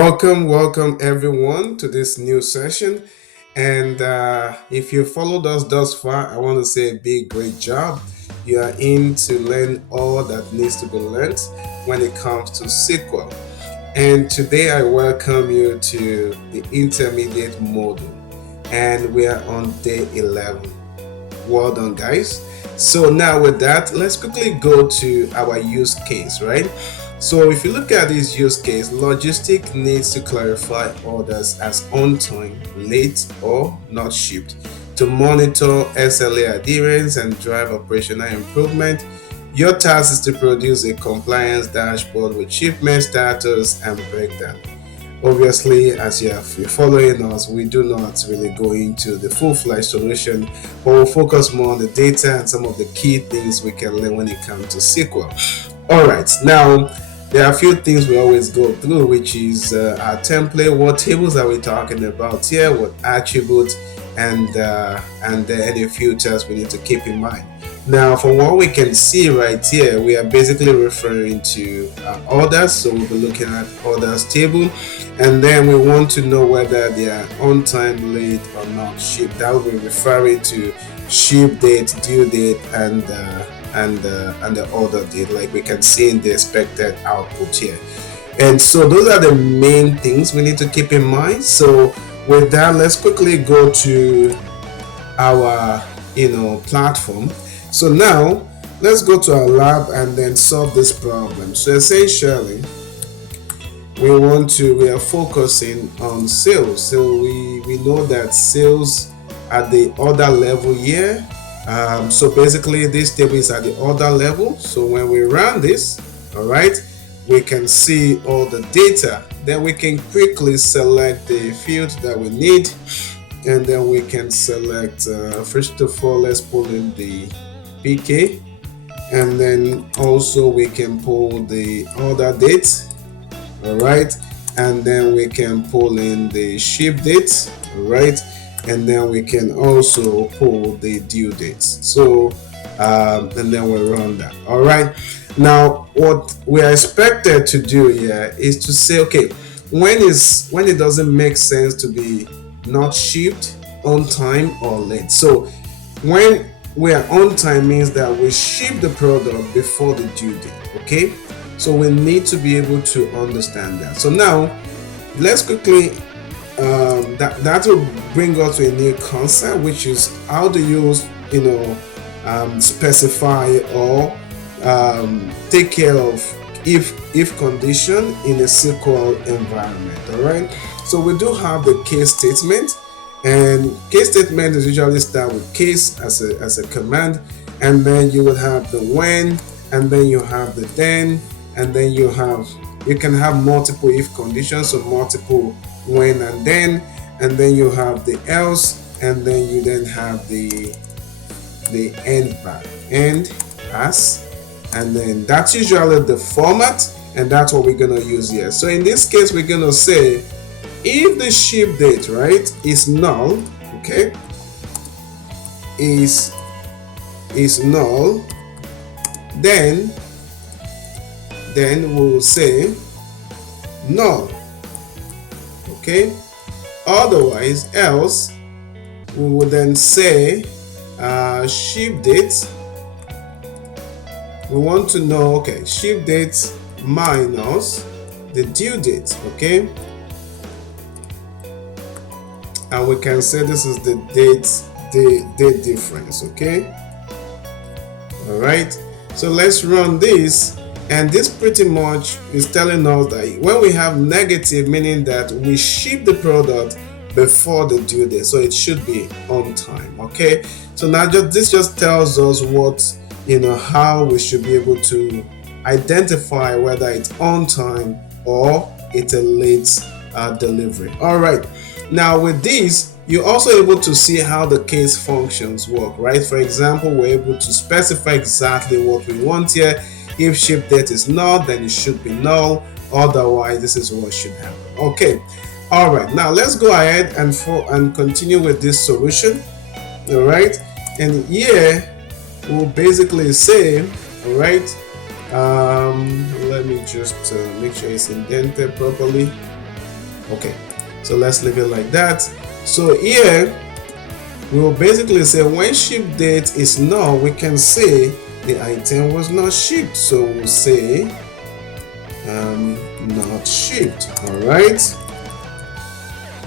Welcome everyone to this new session. And if you followed us thus far, I want to say a big, great job. You are in to learn all that needs to be learned when it comes to SQL. And today I welcome you to the intermediate module. And we are on day 11. Well done, guys. So now with that, let's quickly go to our use case, right? So if you look at this use case, logistic needs to clarify orders as on time, late, or not shipped to monitor SLA adherence and drive operational improvement. Your task is to produce a compliance dashboard with shipment status and breakdown. Obviously, as you're following us, we do not really go into the full-fledged solution, but we'll focus more on the data and some of the key things we can learn when it comes to SQL. All right, now there are a few things we always go through, which is our template. What tables are we talking about here? What attributes and any filters we need to keep in mind. Now, from what we can see right here, we are basically referring to orders. So we'll be looking at orders table, and then we want to know whether they are on time, late, or not shipped. That will be referring to ship date, due date, and the order date, like we can see in the expected output here. And so those are the main things we need to keep in mind. So with that, let's quickly go to our platform. So now let's go to our lab and then solve this problem. So essentially we are focusing on sales. So we know that sales at the order level here. So basically this table is at the order level. So when we run this, all right, we can see all the data. Then we can quickly select the field that we need, and then we can select first of all, let's pull in the PK, and then also we can pull the order date, all right, and then we can pull in the ship date, all right, and then we can also pull the due dates. So and then we run that. All right, now what we are expected to do here is to say, okay, when it doesn't make sense to be not shipped, on time, or late. So when we are on time means that we ship the product before the due date. Okay, so we need to be able to understand that. So now let's quickly that will bring us to a new concept, which is how do you specify or take care of if condition in a SQL environment. All right, so we do have the case statement, and case statement is usually start with case as a command, and then you will have the when, and then you have the then, and then you can have multiple if conditions, so multiple when and then you have the else, and then you then have the end back, end as, and then that's usually the format, and that's what we're gonna use here. So in this case, we're gonna say if the ship date, right, is null, okay, is null, then we'll say null. Okay, otherwise, else we will then say ship date. We want to know, okay, ship date minus the due date. Okay, and we can say this is the date difference. Okay, all right, so let's run this, and this pretty much is telling us that when we have negative, meaning that we ship the product before the due date, so it should be on time. Okay, so now this just tells us what, how we should be able to identify whether it's on time or it's a late delivery. All right, now with this, you're also able to see how the case functions work, right? For example, we're able to specify exactly what we want here. If ship date is null, then it should be null. Otherwise, this is what should happen. Okay, all right, now let's go ahead and continue with this solution. All right, and here we'll basically say, all right, let me just make sure it's indented properly. Okay, so let's leave it like that. So here we will basically say when ship date is null, we can say the item was not shipped. So we'll say not shipped. All right,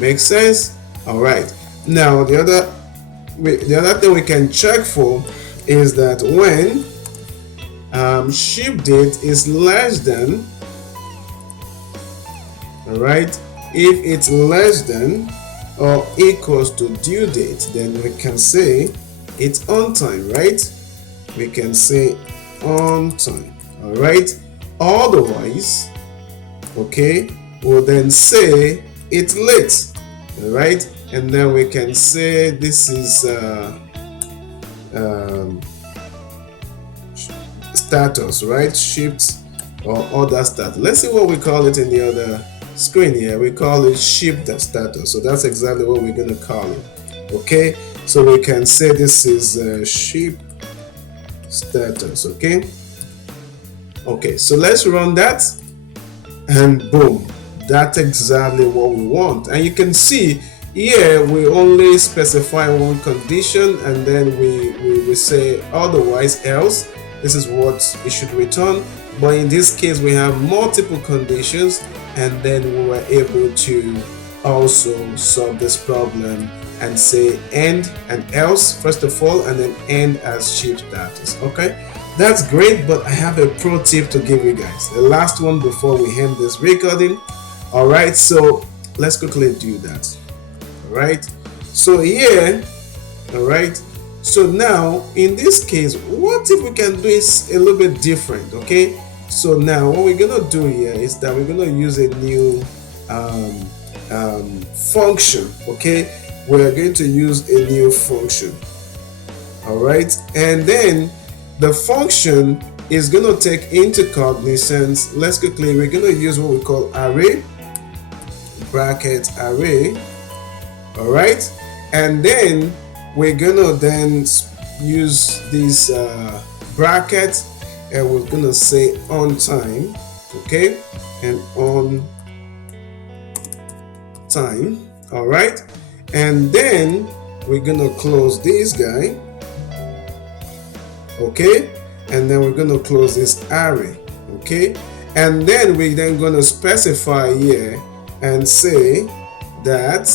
makes sense. All right, now the other thing we can check for is that when ship date is less than, all right, if it's less than or equals to due date, then we can say it's on time, right? We can say on time. All right, otherwise, okay, we'll then say it's late. All right, and then we can say this is status, right? Shipped or other status. Let's see what we call it in the other screen here. We call it shipped status. So that's exactly what we're going to call it. Okay, so we can say this is ship status. Okay, so let's run that, and boom, that's exactly what we want. And you can see here we only specify one condition, and then we say otherwise else. This is what it should return. But in this case, we have multiple conditions, and then we were able to also solve this problem and say end and else first of all, and then end as ship status. Okay, that's great, but I have a pro tip to give you guys. The last one before we end this recording. All right, so let's quickly do that. All right, so here, all right, so now in this case, what if we can do it a little bit different? Okay, so now what we're gonna do here is that we're gonna use a new function. Okay, we're going to use a new function. All right, and then the function is gonna take into cognizance, let's quickly, we're gonna use what we call array, bracket array. All right, and then we're gonna then use this bracket, and we're gonna say on time. Okay, and on time. All right, and then we're gonna close this guy. Okay, and then we're gonna close this array. Okay, and then we're then gonna specify here and say that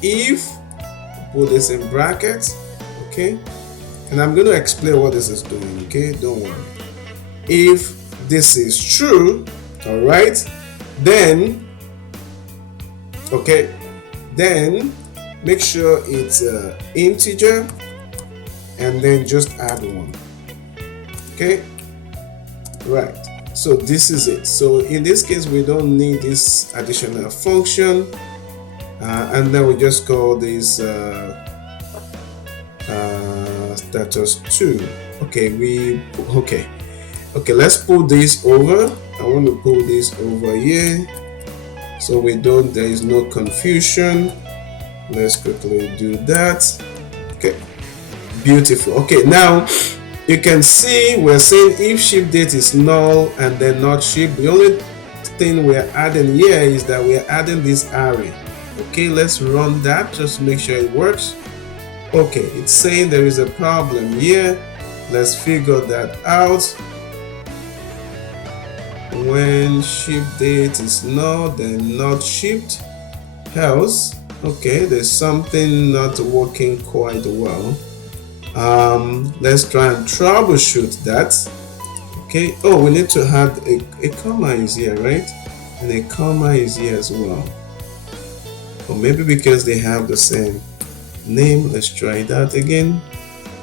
if, put this in brackets. Okay, and I'm going to explain what this is doing. Okay, don't worry. If this is true, all right, then okay, then make sure it's integer, and then just add 1. Okay, right, so this is it. So in this case, we don't need this additional function, and then we just call this status 2. Okay, okay, let's pull this over. I want to pull this over here so there is no confusion. Let's quickly do that. Okay, beautiful. Okay, now you can see we're saying if ship date is null and then not shipped. The only thing we're adding here is that we're adding this array. Okay, let's run that just to make sure it works. Okay, it's saying there is a problem here. Let's figure that out. When ship date is null, then not shipped, else. Okay, there's something not working quite well. Let's try and troubleshoot that. Okay, oh, we need to add a comma is here, right? And a comma is here as well. Or maybe because they have the same name. Let's try that again.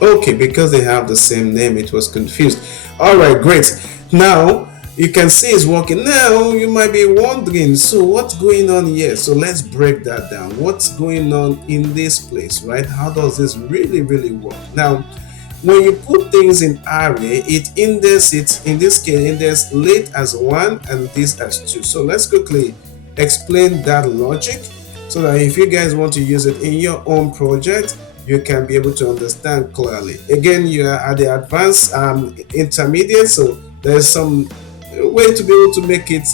Okay, because they have the same name, it was confused. All right, great. Now you can see it's working. Now you might be wondering, so what's going on here? So let's break that down. What's going on in this place, right? How does this really work? Now, when you put things in array, it index it, in this case, index late as 1 and this as 2. So let's quickly explain that logic so that if you guys want to use it in your own project, you can be able to understand clearly. Again, you are at the advanced intermediate, so there's some way to be able to make it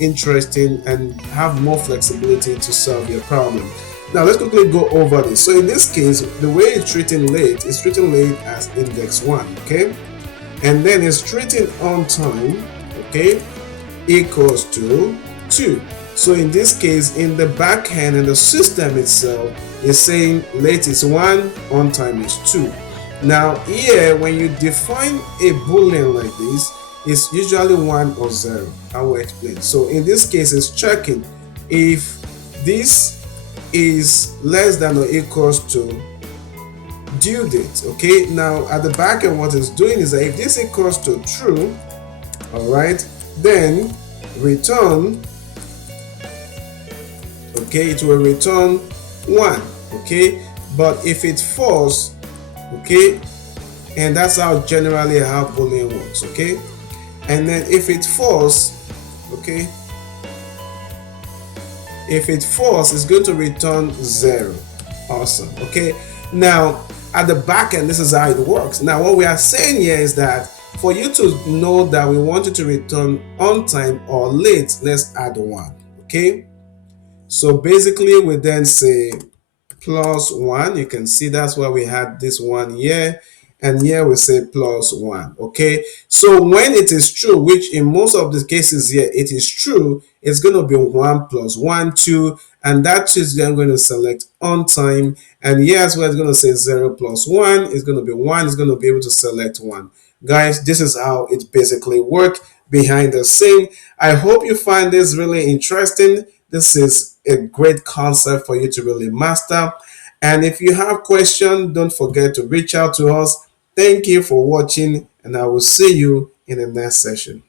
interesting and have more flexibility to solve your problem. Now let's quickly go over this. So in this case, the way it's treating late is treating late as index 1, okay? And then it's treating on time, okay, equals to 2. So in this case, in the back end and the system itself is saying late is 1, on time is 2. Now here, when you define a boolean like this, it's usually 1 or 0. I will explain. So in this case, it's checking if this is less than or equals to due date. Okay, now at the back end, what it's doing is that if this equals to true, all right, then return, okay, it will return 1, okay, but if it false, okay, and that's how generally how boolean works, okay, and then if it false, okay, if it false, it's going to return 0. Awesome. Okay, now at the back end, this is how it works. Now what we are saying here is that for you to know that we want you to return on time or late, let's add 1. Okay, so basically we then say plus 1. You can see that's why we had this 1 here, and here we say plus 1. Okay, so when it is true, which in most of the cases here it is true, it's going to be 1 plus 1, 2, and that is then going to select on time. And here as well, it's going to say 0 plus 1 is going to be 1. It's going to be able to select 1. Guys, this is how it basically works behind the scene. I hope you find this really interesting. This is a great concept for you to really master. And if you have questions, don't forget to reach out to us. Thank you for watching, and I will see you in the next session.